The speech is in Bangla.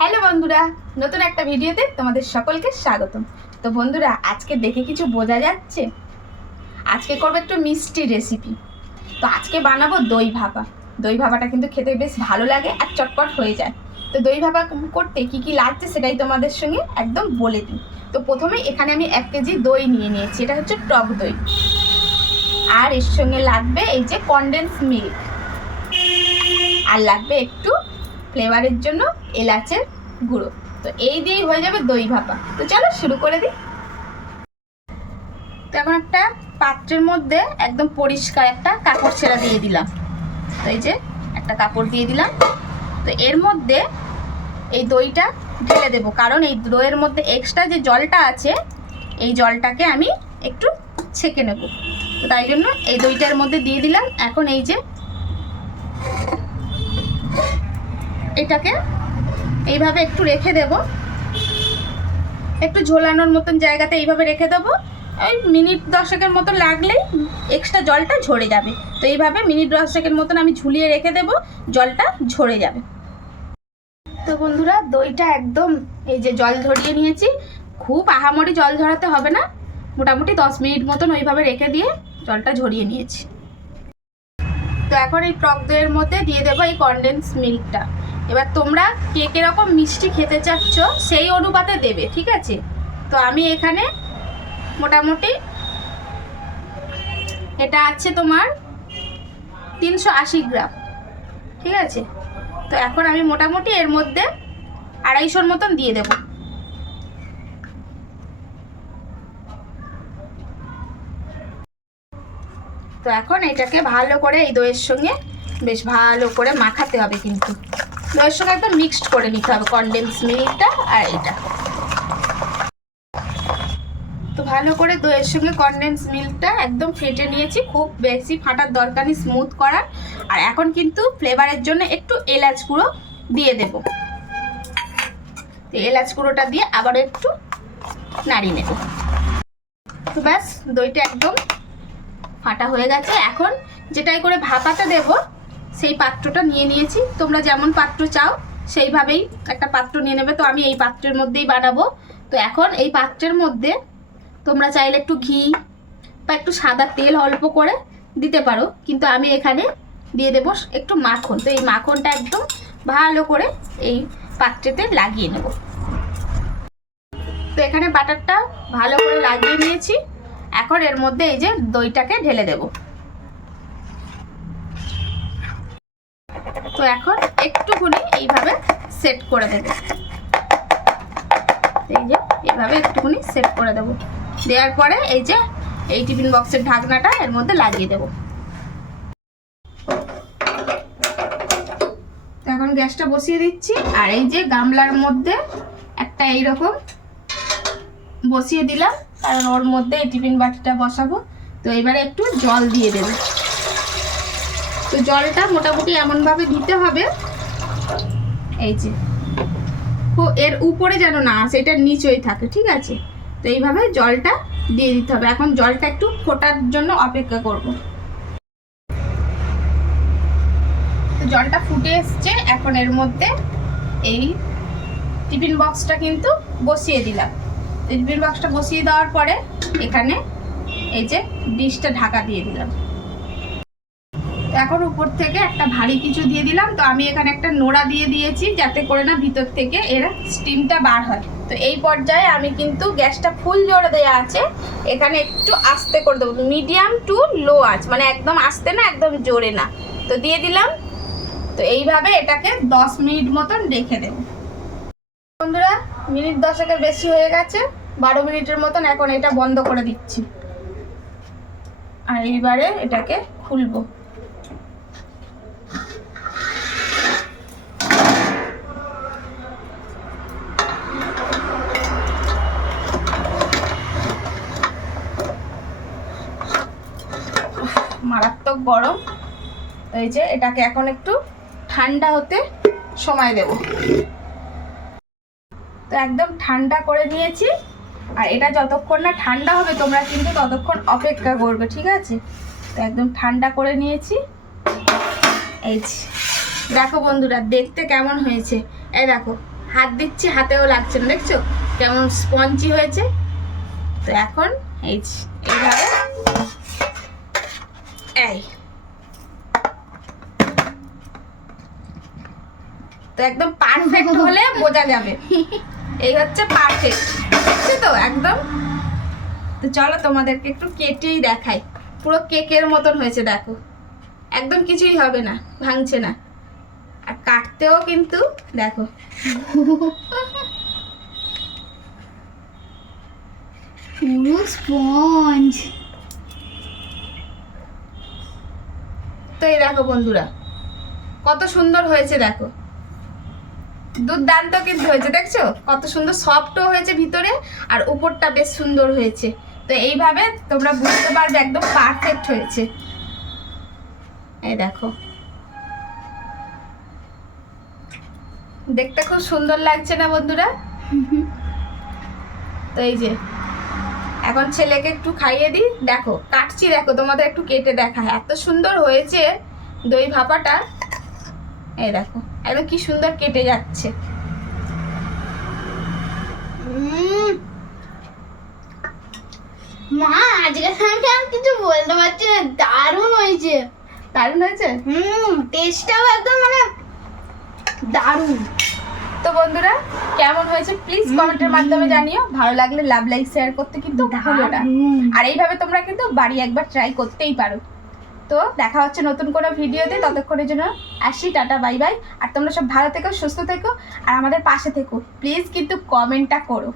হ্যালো বন্ধুরা, নতুন একটা ভিডিওতে তোমাদের সকলকে স্বাগতম। তো বন্ধুরা, আজকে দেখে কিছু বোঝা যাচ্ছে? আজকে করবো একটু মিষ্টি রেসিপি। তো আজকে বানাবো দই ভাপা। দই ভাপাটা কিন্তু খেতে বেশ ভালো লাগে আর চটপট হয়ে যায়। তো দই ভাপা করতে কি কি লাগছে সেটাই তোমাদের সঙ্গে একদম বলে দিই। তো প্রথমে এখানে আমি 1 কেজি দই নিয়ে নিয়েছি, এটা হচ্ছে টক দই। আর এর সঙ্গে লাগবে এই যে কনডেন্স মিল্ক, আর লাগবে একটু ফ্লেভারের জন্য এলাচের গুঁড়ো। তো এই দিয়েই হয়ে যাবে দই ভাপা। তো চলো শুরু করে দিই। তো এখন একটা পাত্রের মধ্যে একদম পরিষ্কার একটা কাপড় ছেঁড়া দিয়ে দিলাম। তো এই যে একটা কাপড় দিয়ে দিলাম। তো এর মধ্যে এই দইটা ঢেলে দেবো, কারণ এই দইয়ের মধ্যে এক্সট্রা যে জলটা আছে এই জলটাকে আমি একটু ছেঁকে নেব। তো তাই জন্য এই দইটার মধ্যে দিয়ে দিলাম। এখন এই যে এটাকে এইভাবে একটু রেখে দেব, একটু ঝোলানোর মতন জায়গাতে এইভাবে রেখে দেবো। ওই মিনিট 10 মতো লাগলেই এক্সট্রা জলটা ঝরে যাবে। তো এইভাবে মিনিট 10 মতন আমি ঝুলিয়ে রেখে দেব, জলটা ঝরে যাবে। তো বন্ধুরা, দইটা একদম এই যে জল ঝরিয়ে নিয়েছি। খুব আহামরি জল ঝরাতে হবে না, মোটামুটি 10 মিনিট মতন ওইভাবে রেখে দিয়ে জলটা ঝরিয়ে নিয়েছি। তো এখন এই টক দইয়ের মধ্যে দিয়ে দেবো এই কনডেন্স মিল্কটা। এবার তোমরা কে কিরকম মিষ্টি খেতে চাচ্ছ সেই অনুপাতে দেবে, ঠিক আছে? তো আমি এখানে মোটামুটি এটা আছে তোমার 380 গ্রাম, ঠিক আছে? তো এখন আমি মোটামুটি এর মধ্যে 250 মতন দিয়ে দেব। তো এখন এটাকে ভালো করে এই দইয়ের সঙ্গে বেশ ভালো করে মাখাতে হবে, কিন্তু দইয়ের সঙ্গে একদম মিক্সড করে নিতে হবে কনডেন্স মিল্কটা আর এটা। তো ভালো করে দইয়ের সঙ্গে কনডেন্স মিল্কটা একদম ফেটে নিয়েছি, খুব বেশি ফাটার দরকার নেই, স্মুথ করার। আর এখন কিন্তু ফ্লেভারের জন্য একটু এলাচ গুঁড়ো দিয়ে দেব। তো এলাচ গুঁড়োটা দিয়ে আবার একটু নাড়িয়ে নেব। তো ব্যাস, দইটা একদম ফাটা হয়ে গেছে। এখন যেটাই করে ভাপাতে দেব সেই পাত্রটা নিয়ে নিয়েছি। তোমরা যেমন পাত্র চাও সেইভাবেই একটা পাত্র নিয়ে নেবে। তো আমি এই পাত্রের মধ্যেই বানাবো। তো এখন এই পাত্রের মধ্যে তোমরা চাইলে একটু ঘি বা একটু সাদা তেল অল্প করে দিতে পারো, কিন্তু আমি এখানে দিয়ে দেবো একটু মাখন। তো এই মাখনটা একদম ভালো করে এই পাত্রেতে লাগিয়ে নেব। তো এখানে বাটারটা ভালো করে লাগিয়ে নিয়েছি। এখন এর মধ্যে এই যে দইটাকে ঢেলে দেব। তো এখন একটুখানি এইভাবে সেট করে দেব। এই যে এইভাবে একটুখানি সেট করে দেব। দেওয়ার পরে এই যে এই টিফিন বক্সের ঢাকনাটা এর মধ্যে লাগিয়ে দেব। তো এখন গ্যাসটা বসিয়ে দিচ্ছি, আর এই যে গামলার মধ্যে একটা এইরকম বসিয়ে দিলাম, কারণ ওর মধ্যে এই টিফিন বাটিটা বসাবো। তো এবারে একটু জল দিয়ে দেব। তো জলটা মোটামুটি এমনভাবে দিতে হবে এই যে এর উপরে যেন না আসে, এটার নিচেই থাকে, ঠিক আছে? তো এইভাবে জলটা দিয়ে দিতে হবে। এখন জলটা একটু ফোটার জন্য অপেক্ষা করব। তো জলটা ফুটে এসছে। এখন এর মধ্যে এই টিফিন বক্সটা কিন্তু বসিয়ে দিলাম। টিফিন বক্সটা বসিয়ে দেওয়ার পরে এখানে এই যে ডিশটা ঢাকা দিয়ে দিলাম। তো এখন উপর থেকে একটা ভারী কিছু দিয়ে দিলাম। তো আমি এখানে একটা নোড়া দিয়ে দিয়েছি, যাতে করে না ভিতর থেকে এর স্টিমটা বার হয়। তো এই পর্যায়ে আমি কিন্তু গ্যাসটা ফুল জোরে দেওয়া আছে, এখানে একটু আস্তে করে দেবো, মিডিয়াম টু লো আঁচ, মানে একদম আস্তে না একদম জোরে না। তো দিয়ে দিলাম। তো এইভাবে এটাকে 10 মিনিট মতন রেখে দেব। বন্ধুরা, মিনিট 10-এর বেশি হয়ে গেছে, 12 মিনিটের মতন। এখন এটা বন্ধ করে দিচ্ছি, আর এইবারে এটাকে খুলবো। মারাত্মক গরম। তো এই যে এটাকে এখন একটু ঠান্ডা হতে সময় দেব। তো একদম ঠান্ডা করে নিয়েছি, আর এটা যতক্ষণ না ঠান্ডা হবে তোমরা কিন্তু ততক্ষণ অপেক্ষা করবে, ঠিক আছে? তো একদম ঠান্ডা করে নিয়েছি। এই দেখো বন্ধুরা, দেখতে কেমন হয়েছে। এই দেখো হাত দিচ্ছি, হাতেও লাগছে না, দেখছো কেমন স্পঞ্জি হয়েছে। তো এখন এইভাবে তো একদম পারফেক্ট হলে বোঝা যাবে এই হচ্ছে পারফেক্ট, দেখছো তো একদম। তো চলো তোমাদেরকে একটু কেটেই দেখাই, পুরো কেকের মতন হয়েছে দেখো, একদম কিছুই হবে না, ভাঙছে না। আর কাটতেও কিন্তু দেখো পুরো স্পঞ্জ। তো এই দেখো বন্ধুরা কত সুন্দর হয়েছে, দেখো দুর্দান্ত কিন্তু হয়েছে, দেখছো কত সুন্দর সফটও হয়েছে ভিতরে, আর উপরটা বেশ সুন্দর হয়েছে। তো এইভাবে তোমরা বুঝতে পারবে একদম পারফেক্ট হয়েছে। এই দেখো দেখতে খুব সুন্দর লাগছে না বন্ধুরা? তো এই যে এখন ছেলেকে একটু খাইয়ে দিই, দেখো কাটছি, দেখো তোমাদের একটু কেটে দেখা, এত সুন্দর হয়েছে দই ভাপাটা। এই দেখো একদম কি সুন্দর কেটে যাচ্ছে। মা আজকে আমি আর কিছু বলতে পারছি না, দারুণ হয়েছে। দারুণ হয়েছে, টেস্টটাও একদম মানে দারুণ। তো বন্ধুরা কেমন হয়েছে প্লিজ কমেন্টের মাধ্যমে জানিও, ভালো লাগলে লাভ লাইক শেয়ার করতে কিন্তু ভুলো না। আর এইভাবে তোমরা কিন্তু বাড়ি একবার ট্রাই করতেই পারো। তো দেখা হচ্ছে নতুন কোনো ভিডিওতে, ততক্ষণের জন্য আসি, টাটা বাই বাই। আর তোমরা সব ভালো থেকো, সুস্থ থেকো, আর আমাদের পাশে থেকো প্লিজ, কিন্তু কমেন্টটা করো।